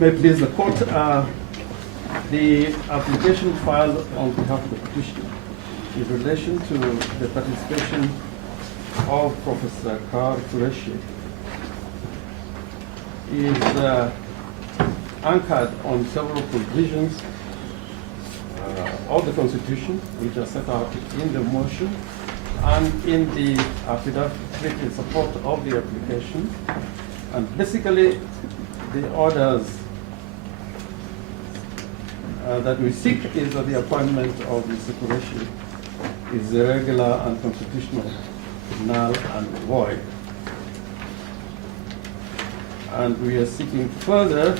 May it please the court, the application filed on behalf of the petitioner in relation to the participation of Professor Khawar Qureshi is anchored on several provisions of the Constitution, which are set out in the motion and in the affidavit in support of the application. And basically, the orders that we seek is that the appointment of Mr. Qureshi is irregular, unconstitutional, null and void. And we are seeking further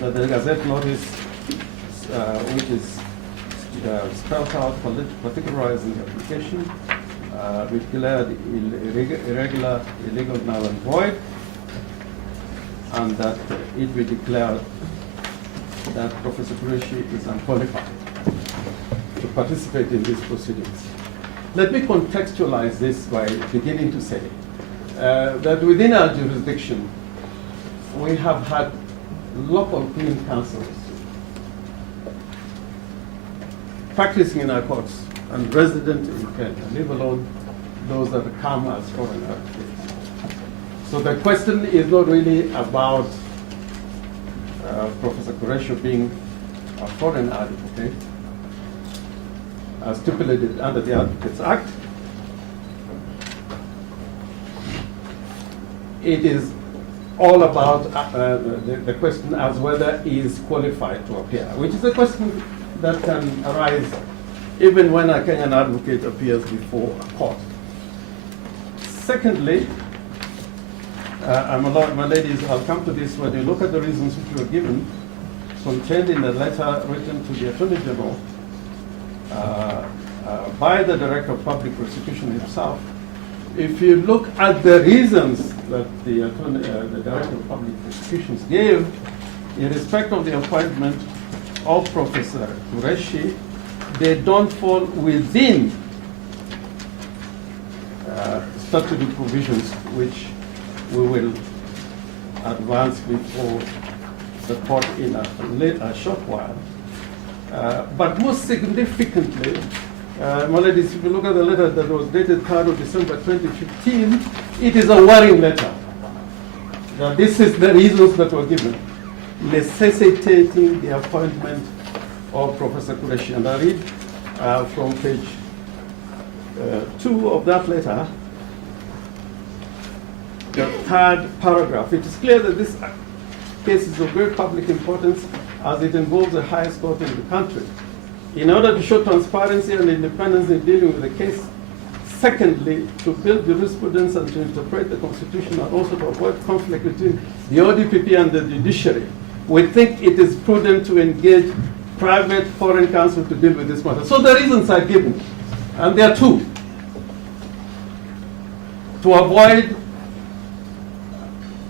that the Gazette notice, which is spelled out, particularizing the application, declared irregular, illegal, null and void, and that it be declared that Professor Qureshi is unqualified to participate in these proceedings. Let me contextualize this by beginning to say that within our jurisdiction, we have had local clean counsels practicing in our courts and resident in Kenya, leave alone those that come as foreign advocates. So the question is not really about Professor Qureshi being a foreign advocate, as stipulated under the Advocates Act. It is all about the question as whether he is qualified to appear, which is a question that can arise even when a Kenyan advocate appears before a court. Secondly, my ladies, I'll come to this when you look at the reasons which were given, contained in a letter written to the Attorney General by the Director of Public Prosecution himself. If you look at the reasons that the Director of Public Prosecutions gave in respect of the appointment of Professor Qureshi, they don't fall within statutory provisions which we will advance before the court in a short while. But most significantly, my ladies, if you look at the letter that was dated 3rd of December 2015, it is a worrying letter. Now, this is the reasons that were given, necessitating the appointment of Professor Qureshi. And I read from page 2 of that letter, the 3rd paragraph. It is clear that this case is of great public importance as it involves the highest court in the country. In order to show transparency and independence in dealing with the case, secondly, to build jurisprudence and to interpret the Constitution and also to avoid conflict between the ODPP and the judiciary, we think it is prudent to engage private foreign counsel to deal with this matter. So the reasons are given, and there are two. To avoid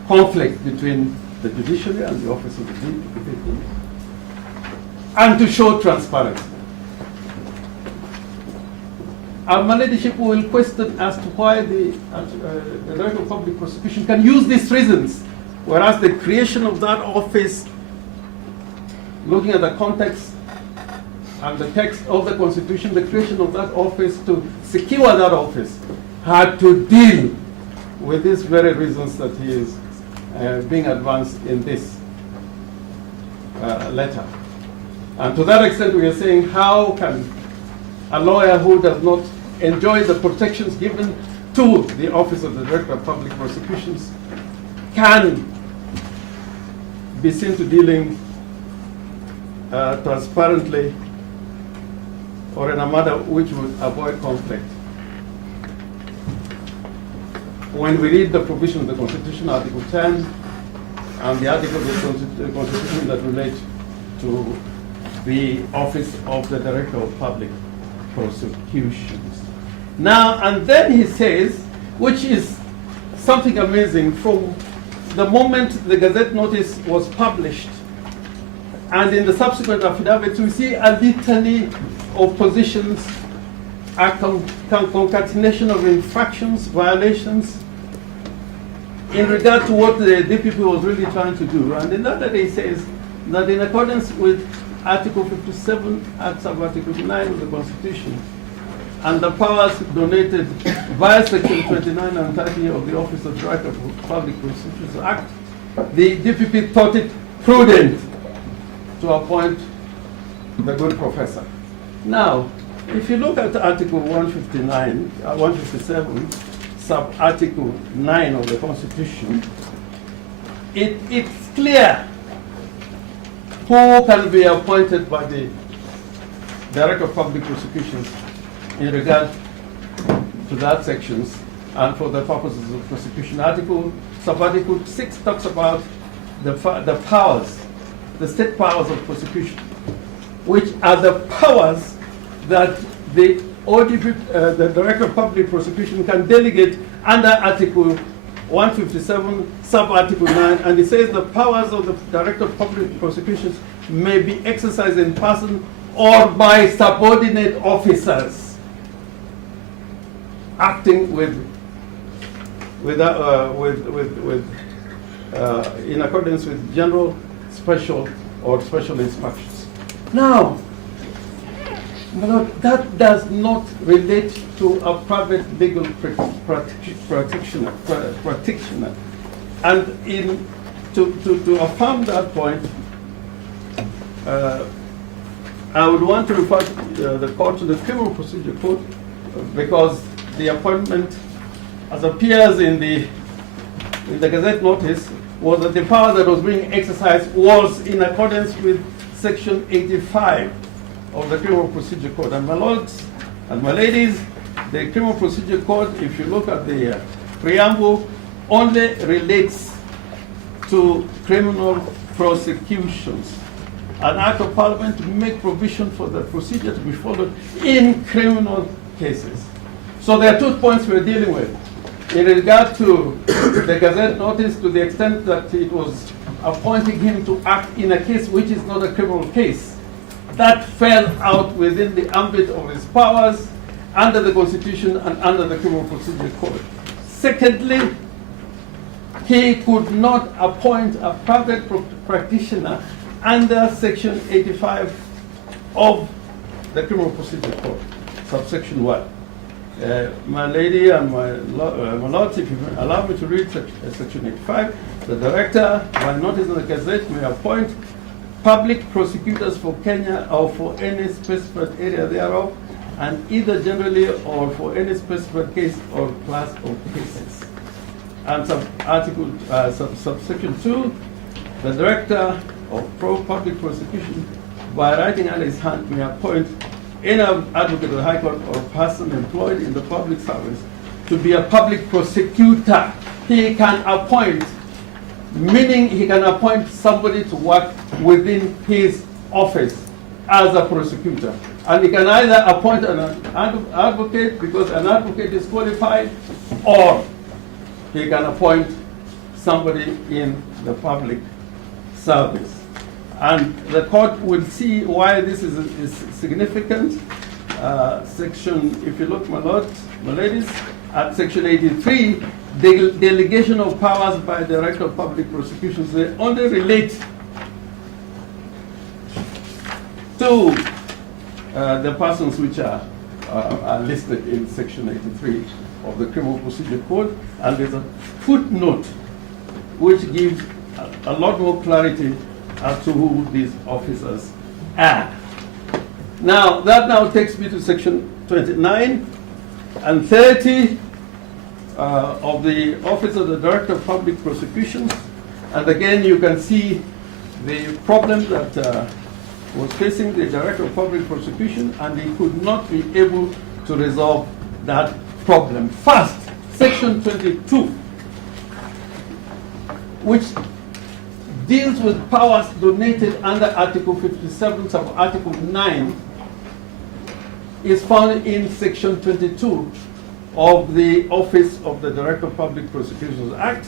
conflict between the judiciary and the office of the DPP, and to show transparency. My ladyship will question as to why the Director of Public Prosecution can use these reasons, whereas the creation of that office, looking at the context and the text of the Constitution, the creation of that office to secure that office had to deal with these very reasons that he is being advanced in this letter. And to that extent, we are saying, how can a lawyer who does not enjoy the protections given to the Office of the Director of Public Prosecutions can be seen to dealing transparently or in a manner which would avoid conflict? When we read the provision of the Constitution, Article 10, and the articles of the Constitution that relate to the Office of the Director of Public Prosecutions. Now, and then he says, which is something amazing, from the moment the Gazette notice was published, and in the subsequent affidavits, we see a litany of positions, a concatenation of infractions, violations, in regard to what the DPP was really trying to do. And in that he says that in accordance with Article 57 and sub-Article 9 of the Constitution, and the powers donated via Section 29 and 30 of the Office of Director of Public Prosecutions Act, the DPP thought it prudent to appoint the good professor. Now, if you look at Article 157, sub-Article 9 of the Constitution, it's clear who can be appointed by the Director of Public Prosecutions in regard to that sections and for the purposes of prosecution. Sub-Article 6 talks about the powers, the state powers of prosecution, which are the powers that the ODP, the Director of Public Prosecution, can delegate under Article 157, sub-Article 9, and it says the powers of the Director of Public Prosecutions may be exercised in person or by subordinate officers acting in accordance with general, special, or special instructions. Now, that does not relate to a private legal practitioner. And to affirm that point, I would want to refer the court to the Criminal Procedure Code, because the appointment, as appears in the Gazette notice, was that the power that was being exercised was in accordance with Section 85 of the Criminal Procedure Code. And my lords and my ladies, the Criminal Procedure Code, if you look at the preamble, only relates to criminal prosecutions. An act of parliament to make provision for the procedure to be followed in criminal cases. So there are 2 points we're dealing with. In regard to the Gazette notice, to the extent that it was appointing him to act in a case which is not a criminal case, that fell out within the ambit of his powers under the Constitution and under the Criminal Procedure Code. Secondly, he could not appoint a private practitioner under Section 85 of the Criminal Procedure Code, subsection 1. My lady and my lords, if you allow me to read Section 85, the Director, by notice in the Gazette, may appoint public prosecutors for Kenya or for any specified area thereof, and either generally or for any specified case or class of cases. And subsection 2, the Director of Public Prosecution, by writing under his hand, may appoint any advocate of the High Court or person employed in the public service to be a public prosecutor. He can appoint, meaning he can appoint somebody to work within his office as a prosecutor. And he can either appoint an advocate, because an advocate is qualified, or he can appoint somebody in the public service. And the court will see why this is significant. Section, if you look, my lords, my ladies, at Section 83, the delegation of powers by the Director of Public Prosecutions, they only relate to the persons which are listed in Section 83 of the Criminal Procedure Code, and there's a footnote which gives a lot more clarity as to who these officers are. Now, that now takes me to Section 29 and 30 of the Office of the Director of Public Prosecutions. And again, you can see the problem that was facing the Director of Public Prosecution, and he could not be able to resolve that problem. First, Section 22, which deals with powers donated under Article 57, sub-Article 9, is found in Section 22 of the Office of the Director of Public Prosecutions Act,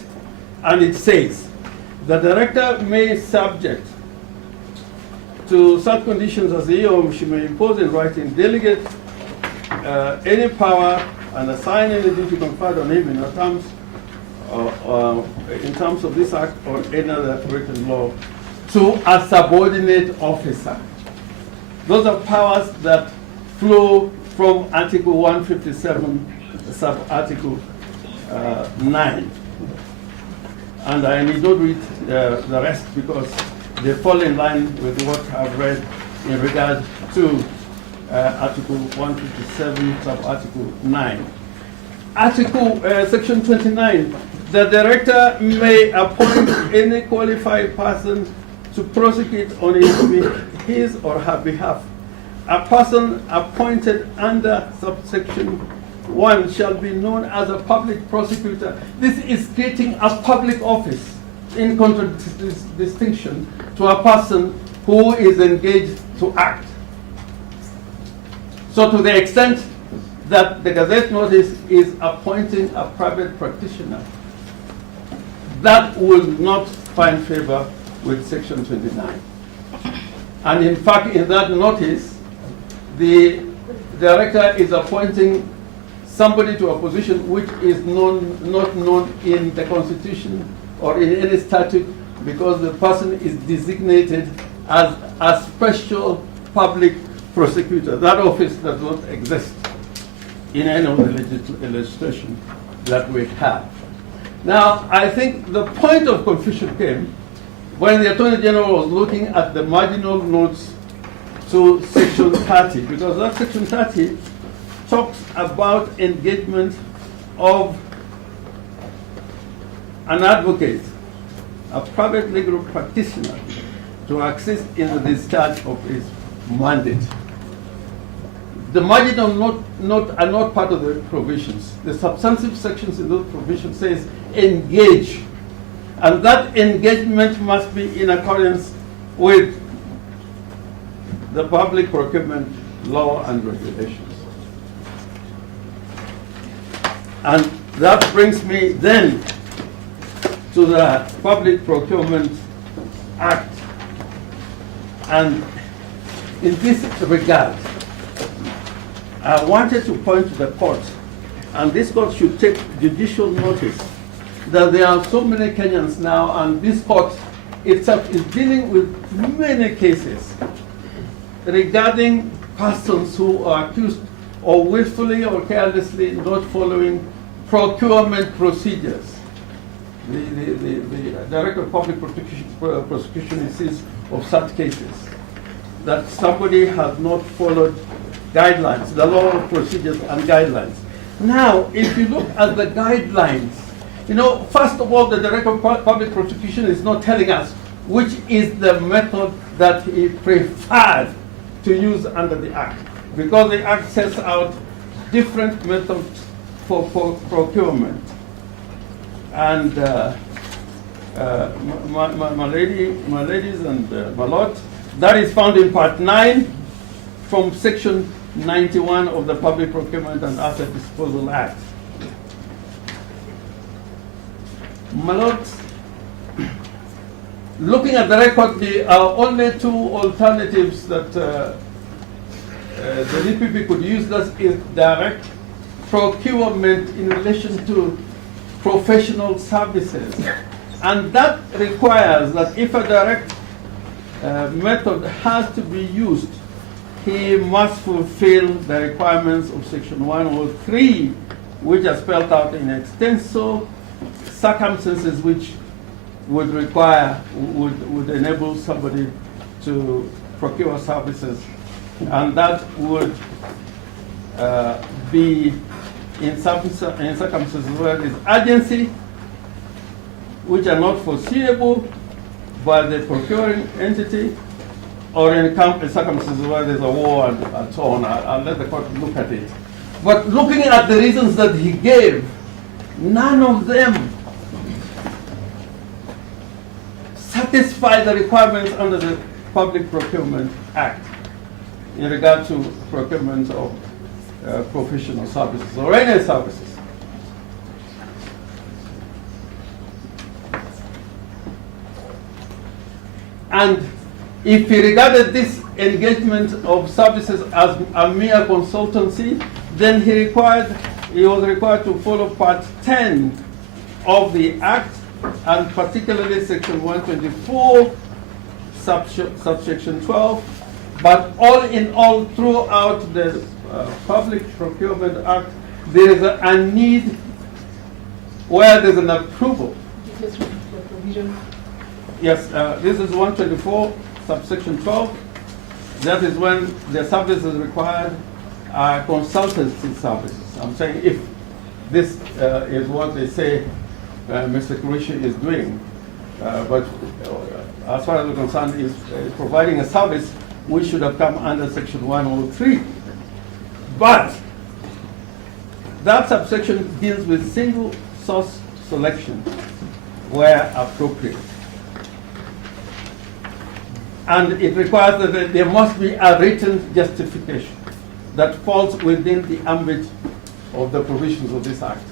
and it says, the Director may subject to such conditions as he or she may impose in writing, delegate any power, and assign any duty conferred on him in the terms in terms of this act or any other written law, to a subordinate officer. Those are powers that flow from Article 157, sub-article 9. And I need not read the rest because they fall in line with what I've read in regard to Article 157, sub-article 9. Section 29, the director may appoint any qualified person to prosecute on his or her behalf. A person appointed under subsection 1 shall be known as a public prosecutor. This is creating a public office in contradistinction to a person who is engaged to act. So to the extent that the Gazette notice is appointing a private practitioner, that will not find favor with Section 29. And in fact, in that notice, the director is appointing somebody to a position which is not known in the Constitution or in any statute, because the person is designated as a special public prosecutor. That office does not exist in any of the legislation that we have. Now, I think the point of confusion came when the Attorney General was looking at the marginal notes to Section 30, because that Section 30 talks about engagement of an advocate, a private legal practitioner, to assist in the discharge of his mandate. The marginal note are not part of the provisions. The substantive sections in those provisions says engage, and that engagement must be in accordance with the public procurement law and regulations. And that brings me then to the Public Procurement Act. And in this regard, I wanted to point to the court, and this court should take judicial notice that there are so many Kenyans now, and this court itself is dealing with many cases regarding persons who are accused of willfully or carelessly not following procurement procedures. The Director of Public Prosecution insists of such cases, that somebody has not followed guidelines, the law of procedures and guidelines. Now, if you look at the guidelines, first of all, the Director of Public Prosecution is not telling us which is the method that he preferred to use under the Act, because the Act sets out different methods for procurement. And my ladies and my lord, that is found in Part 9 from Section 91 of the Public Procurement and Asset Disposal Act. My lord, looking at the record, there are only two alternatives that the DPP could use. That is direct procurement in relation to professional services. And that requires that if a direct method has to be used, he must fulfill the requirements of Section 103, which are spelled out in extenso, circumstances which would enable somebody to procure services. And that would be in circumstances where there is urgency, which are not foreseeable by the procuring entity, or in circumstances where there's a war and so on. I'll let the court look at it. But looking at the reasons that he gave, none of them satisfy the requirements under the Public Procurement Act in regard to procurement of professional services or any services. And if he regarded this engagement of services as a mere consultancy, then he was required to follow Part 10 of the Act, and particularly Section 124, subsection 12, but all in all, throughout the Public Procurement Act, there is a need where there's an approval. This is the provision. Yes, this is 124, subsection 12. That is when the services required are consultancy services. I'm saying if this is what they say Mr. Qureshi is doing, but as far as we're concerned, is providing a service, we should have come under section 103. But that subsection deals with single source selection where appropriate. And it requires that there must be a written justification that falls within the ambit of the provisions of this Act.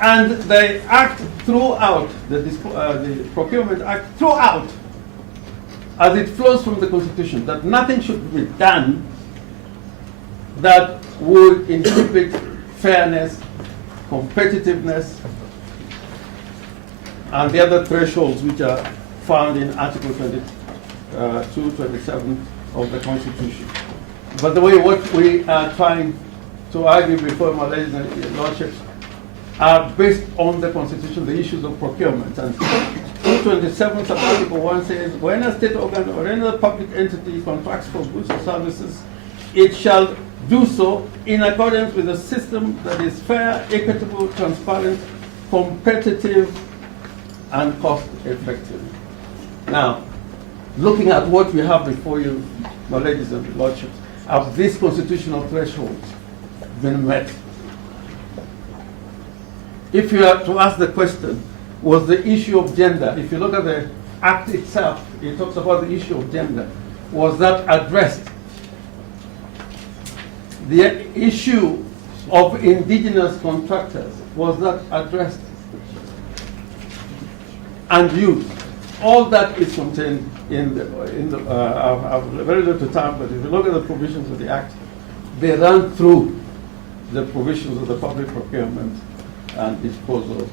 And the Act throughout, the Procurement Act throughout, as it flows from the Constitution, that nothing should be done that would inhibit fairness, competitiveness, and the other thresholds which are found in Article 227 of the Constitution. But the way what we are trying to argue before my ladies and lordships are based on the Constitution, the issues of procurement. And 227 Article 1 says, when a state organ or any other public entity contracts for goods or services, it shall do so in accordance with a system that is fair, equitable, transparent, competitive, and cost-effective. Now, looking at what we have before you, my ladies and lordships, have these constitutional thresholds been met? If you are to ask the question, was the issue of gender, if you look at the Act itself, it talks about the issue of gender, was that addressed? The issue of indigenous contractors, was that addressed? And youth, all that is contained in the I have very little time, but if you look at the provisions of the Act, they run through the provisions of the Public Procurement and Disposal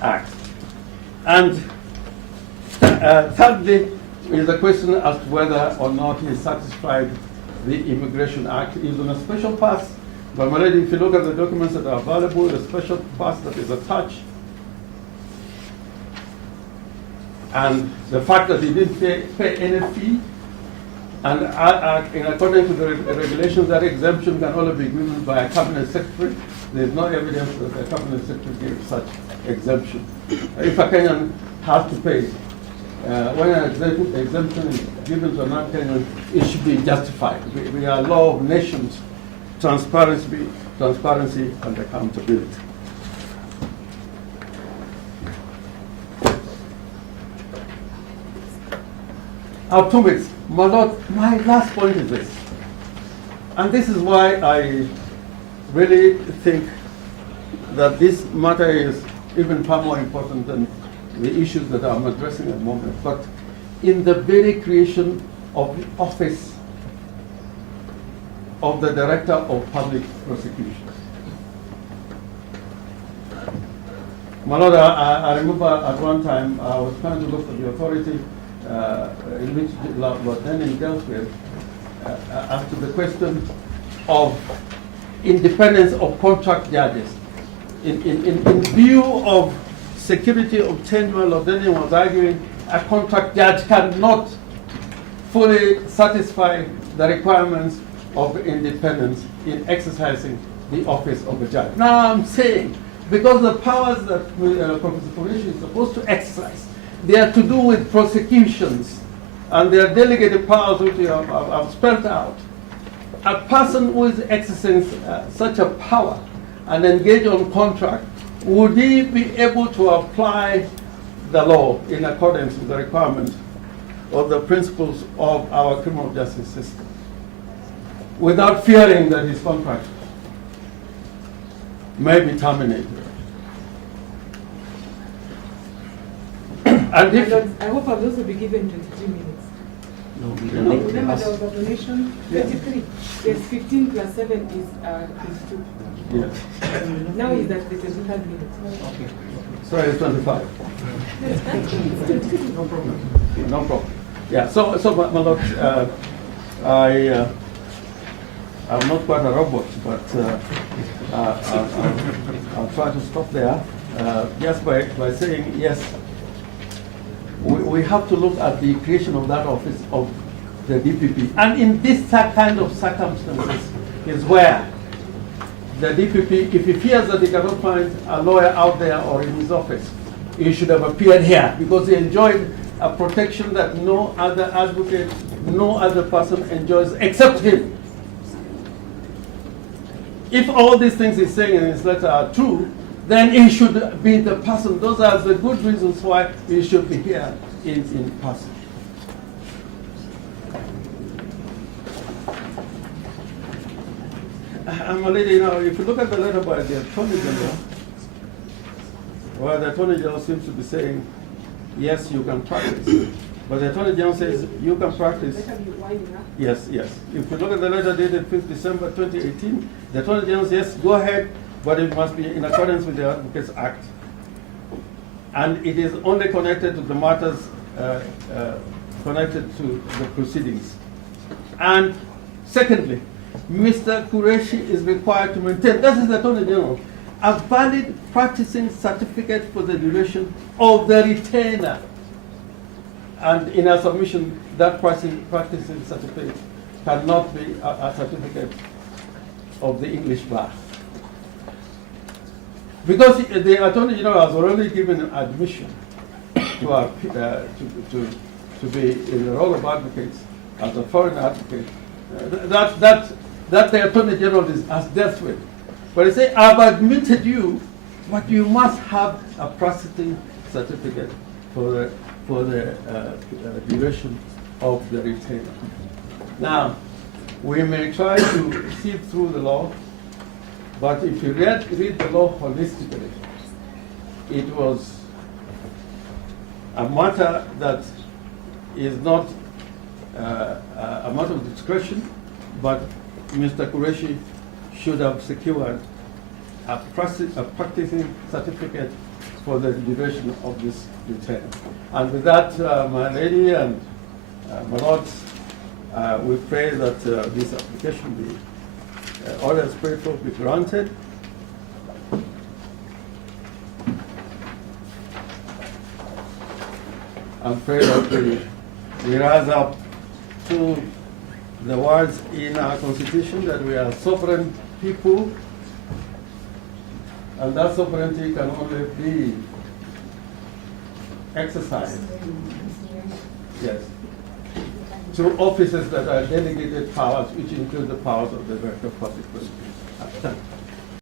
Act. And thirdly, is the question as to whether or not he satisfied the Immigration Act. Is on a special pass, but my lady, if you look at the documents that are available, the special pass that is attached, and the fact that he didn't pay any fee, and in accordance to the regulations, that exemption can only be given by a cabinet secretary. There is no evidence that the cabinet secretary gave such exemption. If a Kenyan has to pay, when an exemption is given to a non-Kenyan, it should be justified. We are law of nations, transparency and accountability. I have 2 minutes. My Lord, my last point is this. And this is why I really think that this matter is even far more important than the issues that I'm addressing at the moment. But in the very creation of the office of the Director of Public Prosecutions. My Lord, I remember at one time I was trying to look for the authority in which Lord Denning dealt with as to the question of independence of contract judges. In view of security of tenure, Lord Denning was arguing a contract judge cannot fully satisfy the requirements of independence in exercising the office of a judge. Now I'm saying, because the powers that Professor Qureshi is supposed to exercise, they are to do with prosecutions, and they are delegated powers which I've spelled out. A person who is exercising such a power and engage on contract, would he be able to apply the law in accordance with the requirements of the principles of our criminal justice system without fearing that his contract may be terminated? And if, I hope I'll also be given 23 minutes. No, we No, donate to remember us. there was a donation, 23. Yes, 15 plus 7 is 22. Yeah. Now is that the 25 minutes. Okay. Sorry, it's 25. No problem. No problem. Yeah, so my lord, I'm not quite a robot, but I'll try to stop there. Just by saying, yes, we have to look at the creation of that office of the DPP. And in this kind of circumstances is where the DPP, if he fears that he cannot find a lawyer out there or in his office, he should have appeared here because he enjoyed a protection that no other advocate, no other person enjoys except him. If all these things he's saying in his letter are true, then he should be the person. Those are the good reasons why he should be here in person. My lady, if you look at the letter by the Attorney General, well, the Attorney General seems to be saying, yes, you can practice. But the Attorney General says, you can practice. Better be wide enough. Yes, yes. If you look at the letter dated 5th December 2018, the Attorney General says, yes, go ahead, but it must be in accordance with the Advocates Act. And it is only connected to the matters connected to the proceedings. And secondly, Mr. Qureshi is required to maintain, this is the Attorney General, a valid practicing certificate for the duration of the retainer. And in our submission, that practicing certificate cannot be a certificate of the English bar. Because the Attorney General has already given admission to be in the role of advocates as a foreign advocate. That the Attorney General has dealt with. But he said, I've admitted you, but you must have a practicing certificate for the duration of the retainer. Now, we may try to see through the law, but if you read the law holistically, it was a matter that is not a matter of discretion, but Mr. Qureshi should have secured a practicing certificate for the duration of this retainer. And with that, my lady and my lords, we pray that this application be, all as prayed for, be granted. And pray that we rise up to the words in our Constitution that we are sovereign people, and that sovereignty can only be exercised, yes, through offices that are delegated powers, which include the powers of the Director of Public Prosecution. Thank you.